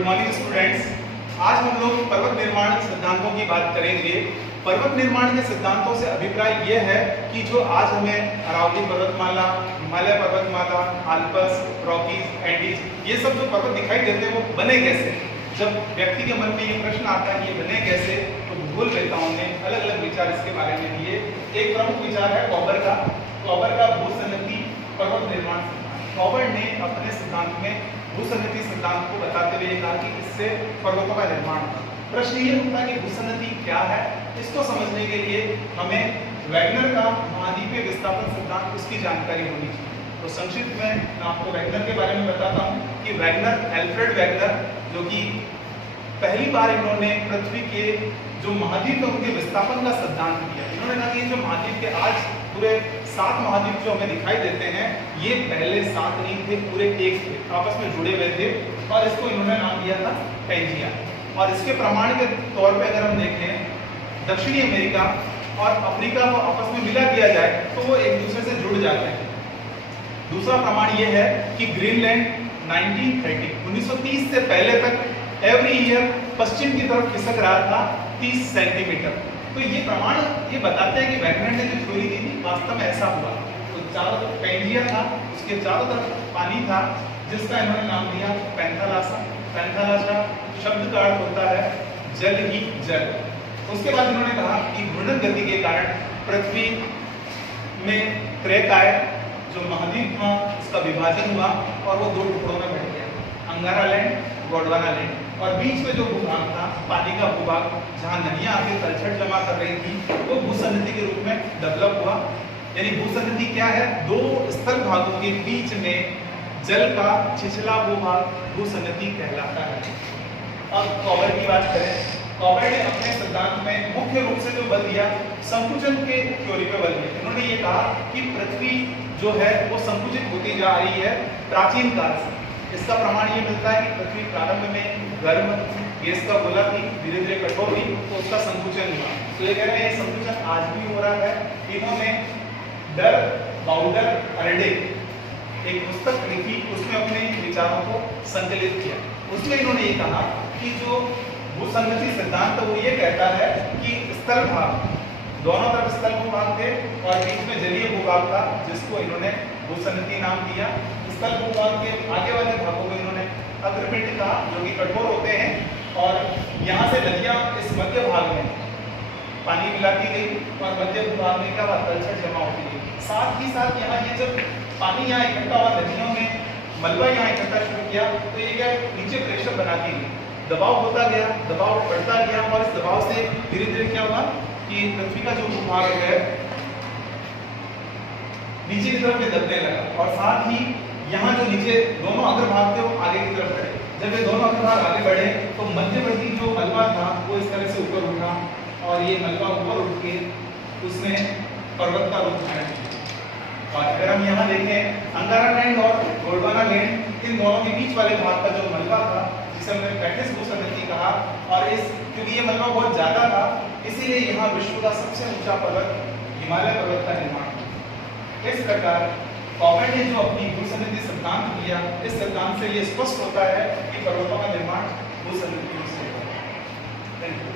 Good morning students. आज हम लोग पर्वत निर्माण सिद्धांतों की बात करेंगे। पर्वत निर्माण के सिद्धांतों से अभिप्राय यह है कि जो आज हमें अरावली पर्वतमाला, हिमालय पर्वतमाला, आल्प्स, रॉकीज, एंडीज, ये सब जो पर्वत दिखाई देते हैं वो बने कैसे। जब व्यक्ति के मन में ये प्रश्न आता है ये बने कैसे, तो भूगोल वेताओं ने अलग अलग विचार इसके बारे में दिए। एक प्रमुख विचार है कॉबर का भूसंगति पर्वत निर्माण सिद्धांत। कॉबर ने अपने सिद्धांत में भूसंगति सिद्धांत को बताते हुए कहा कि इससे पर्वतों का निर्माण होता। प्रश्न ये उठता है कि भूसंगति क्या है। इसको समझने के लिए हमें वैगनर का महाद्वीपीय विस्थापन सिद्धांत, उसकी जानकारी होनी चाहिए। तो संक्षिप्त में मैं आपको वैगनर के बारे में बताता हूँ कि एल्फ्रेड वैगनर, जो कि पहली बार इन्होंने पृथ्वी के जो महाद्वीप है उनके विस्थापन का सिद्धांत दिया। इन्होंने कहा कि जो महाद्वीप के आज पूरे 7 महाद्वीप जो हमें दिखाई देते हैं, ये पहले 7 नहीं थे, पूरे एक थे, आपस में जुड़े हुए थे, और इसको इन्होंने नाम दिया था पैंजिया। और इसके प्रमाण के तौर पे अगर हम देखें, दक्षिणी अमेरिका और अफ्रीका को आपस में मिला दिया जाए तो वो एक दूसरे से जुड़ जाते हैं। दूसरा प्रमाण ये है कि ग्रीनलैंड 1930 से पहले तक एवरी ईयर पश्चिम की तरफ खिसक रहा था 30 सेंटीमीटर। तो ये प्रमाण ये बताते हैं कि वैगनर ने जो थ्योरी दी थी वास्तव में ऐसा हुआ। तो चारों तरफ पैंजिया था, उसके चारों तरफ पानी था, जिसका इन्होंने नाम दिया पैंथालासा। पैंथालासा शब्द का अर्थ होता है जल ही जल। उसके बाद इन्होंने कहा कि घूर्णन गति के कारण पृथ्वी में क्रैक आए, जो महाद्वीप था उसका विभाजन हुआ और वो 2 टुकड़ों में बट गया, अंगारा लैंड, गोंडवाना लैंड। और बीच में जो भूभाग था, पानी का भूभाग, जहां नदियां आके तलछट जमा कर रही थी, वो भूसंगति के रूप में डेवलप हुआ। यानी भूसंगति क्या है? 2 स्थल भागों के बीच में जल का छिछला भूभाग भूसंगति कहलाता है। अब कॉबर की बात करें, कॉबर ने अपने सिद्धांत में मुख्य रूप से जो बल दिया, संकुचन के थ्योरी पे बल दिया। उन्होंने ये कहा कि पृथ्वी जो है वो संकुचित होती जा रही है प्राचीन काल से। इसका प्रमाण ये मिलता है कि पृथ्वी प्रारंभ में गर्म गैस का गोला थी, धीरे धीरे कठोर हुई, तो उसका संकुचन हुआ। तो ये कह रहे हैं संकुचन आज भी हो रहा है। इन्होंने डर बाउडर अरडे एक पुस्तक लिखी, उसमें अपने विचारों को संकलित किया। उसमें इन्होंने ये कहा कि जो भूसंगति सिद्धांत वो ये कहता है कि स्थल भाग, दोनों तरफ स्थल भूभाग थे और बीच में जलीय भूभाग था, जिसको इन्होंने भूसंगति नाम दिया। स्थल भूभाग के आगे वाले भागों को इन्होंने अग्रपिंड कहा, जो कि कठोर होते हैं, और यहाँ से नदियाँ इस मध्य भाग में पानी मिलाती गई और मध्य भूभाग में क्या हुआ, तलछट जमा होती गई। साथ ही साथ यहाँ ये जब पानी यहाँ इकट्ठा हुआ, नदियों में मलबा यहाँ इकट्ठा शुरू किया, तो ये क्या नीचे प्रेशर बनाती गई, दबाव होता गया, दबाव बढ़ता गया, और इस दबाव से धीरे धीरे क्या हुआ कि पृथ्वी का जो भूभाग है नीचे की तरफ ये दबने लगा। और साथ ही यहाँ जो नीचे दोनों अग्रभाग थे वो आगे की तरफ बढ़े। जब ये दोनों अग्रभाग आगे बढ़े तो मध्यवर्ती जो मलबा था वो इस तरह से ऊपर उठा, और ये मलबा ऊपर उठ के उसने पर्वत का रूप धारण किया। और अगर हम यहाँ देखें, अंगारा लैंड और गोंडवाना लैंड, इन दोनों के बीच वाले भाग का जो मलबा था, जिसे हमने पैटिस भूसंगति कहा, और क्योंकि ये मलबा बहुत ज्यादा था, इसीलिए यहाँ विश्व का सबसे ऊंचा पर्वत हिमालय पर्वत का निर्माण हुआ। इस प्रकार कॉबर ने जो अपनी भूसंगति सिद्धांत दिया, इस सिद्धांत से ये स्पष्ट होता है कि पर्वतों का निर्माण भूसंगति से होता है। Thank you.